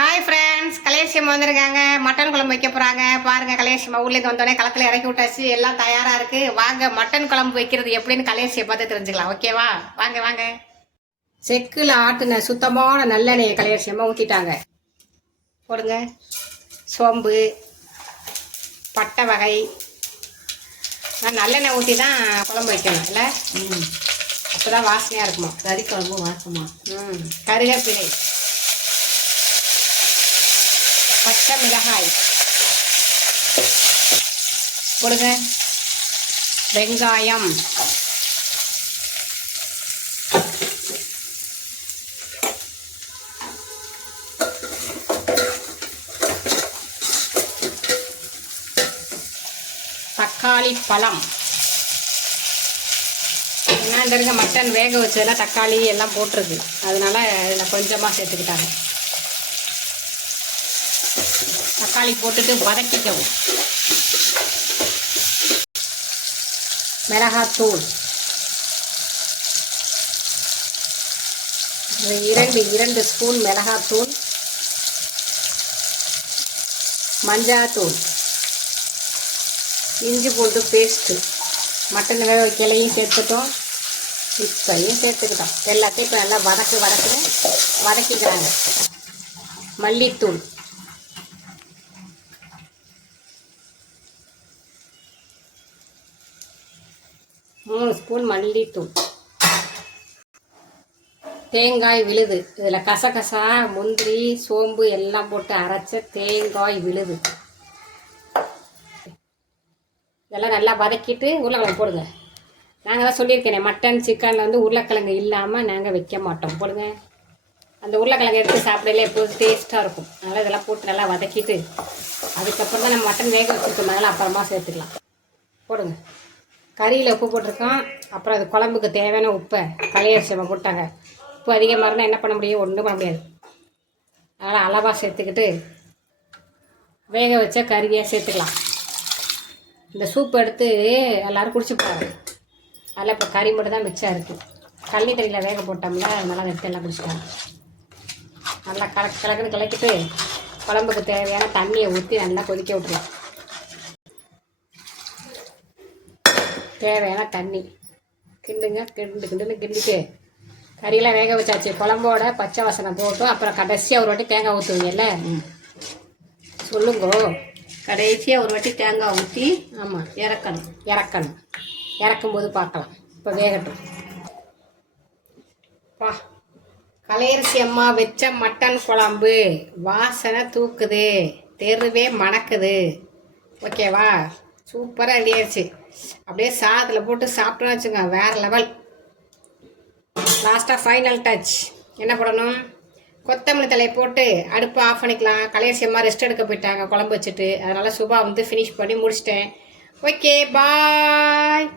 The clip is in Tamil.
ஹாய் ஃப்ரெண்ட்ஸ் கலேசியம் வந்திருக்காங்க. மட்டன் குழம்பு வைக்க போகிறாங்க பாருங்கள் கலேசியம் ஊர்லேருந்து வந்தோடனே களத்தில் இறக்கி விட்டாச்சு. எல்லாம் தயாராக இருக்குது வாங்க மட்டன் குழம்பு வைக்கிறது எப்படின்னு கலேசியை பார்த்து தெரிஞ்சுக்கலாம். ஓகேவா வாங்க வாங்க. செக்கில் ஆட்டின சுத்தமான நல்லெண்ணெயை கலேசியமாக ஊற்றிட்டாங்க போடுங்க. சோம்பு பட்டை வகை. நல்லெண்ணெய் ஊற்றி தான் குழம்பு வைக்கணும் இல்லை? ம். அப்போ தான் வாசனையாக இருக்குமா? கறி குழம்பு வாசமா? ம். கருவேப்பிலை பச்சை மிளகாய். போடுங்க. வெங்காயம். தக்காளி பழம். ஏன்னா இந்த மட்டன் வேக வச்சதுல தக்காளி எல்லாம் போட்டிருக்கு. அதனால இதில் கொஞ்சமாக சேர்த்துக்கிட்டாங்க. தக்காளி போட்டுட்டு வதக்கிக்கவும். மிளகாத்தூள். இரண்டு இரண்டு ஸ்பூன் மிளகாத்தூள். மஞ்சாத்தூள். இஞ்சி பூண்டு பேஸ்ட்டு. மட்டன் வேக வைக்கலையும் சேர்த்துட்டோம். இப்பையும் சேர்த்துக்கிட்டோம். எல்லாத்தையும் இப்போ நல்லா வதக்கு வதக்குன்னு வதக்கிக்கிறாங்க. மல்லித்தூள். மூணு ஸ்பூன் மல்லித்தூள். தேங்காய் விழுது. இதில் கசகசா முந்திரி சோம்பு எல்லாம் போட்டு அரைச்ச தேங்காய் விழுது. இதெல்லாம் நல்லா வதக்கிட்டு உருளைக்கிழங்கு போடுங்க. நாங்கள் தான் சொல்லியிருக்கேனே மட்டன் சிக்கனில் வந்து உருளைக்கிழங்கு இல்லாமல் நாங்கள் வைக்க மாட்டோம். போடுங்க. அந்த உருளைக்கிழங்கு எடுத்து சாப்பிடல எப்போதும் டேஸ்ட்டாக இருக்கும். அதனால் இதெல்லாம் போட்டு நல்லா வதக்கிட்டு அதுக்கப்புறம் தான் நம்ம மட்டன் வேக வச்சுருக்கோம். அதனால் அப்புறமா சேர்த்துக்கலாம். போடுங்க. கறியில் உப்பு போட்டிருக்கோம். அப்புறம் அது குழம்புக்கு தேவையான உப்பை கலையரிசி நம்ம போட்டாங்க. உப்பு அதிகமாக இருந்தால் என்ன பண்ண முடியும்? ஒன்றும் பண்ண முடியாது. அதனால் அளவாக சேர்த்துக்கிட்டு வேக வச்ச கறியாக சேர்த்துக்கலாம். இந்த சூப் எடுத்து எல்லோரும் குடிச்சுப்பாங்க அதில் இப்போ கறி மட்டும் தான் மிச்சம் இருக்குது கள்ளி தண்ணியில் வேக போட்டோம்ல அதனால் எடுத்து எல்லாம் குடிச்சிட்டாங்க நல்லா கலக்கு கலக்குன்னு கலக்கிட்டு குழம்புக்கு தேவையான தண்ணியை ஊற்றி நல்லா கொதிக்க விட்டுருவோம். தேவையான தண்ணி. கிண்டுங்க கிண்டு கிண்டுன்னு கிண்டிட்டு கறியெல்லாம் வேக வச்சாச்சு. குழம்போட பச்சை வாசனை போட்டு அப்புறம் கடைசியாக ஒரு வாட்டி தேங்காய் ஊற்றுவீங்கல்ல சொல்லுங்கோ. கடைசியாக ஒரு வாட்டி தேங்காய் ஊற்றி ஆமாம் இறக்கணும். இறக்கணும். இறக்கும்போது பார்க்கலாம். இப்போ வேகட்டும். பா. கலையரிசி அம்மா வச்ச மட்டன் குழம்பு. வாசனை தூக்குது. தெருவே மணக்குது. ஓகேவா? சூப்பராக ரெடி ஆயிடுச்சு. அப்படியே சாதத்தில் போட்டு சாப்பிட்டோன்னு வச்சுங்க வேற லெவல் லாஸ்ட்டாக ஃபைனல் டச் என்ன பண்ணணும் கொத்தமல்லி தலையை போட்டு அடுப்பை ஆஃப் பண்ணிக்கலாம். கலையசியமாக ரெஸ்ட் எடுக்க போயிட்டாங்க குழம்பு வச்சுட்டு. அதனால் சுபா வந்து ஃபினிஷ் பண்ணி முடிச்சிட்டேன். Okay bye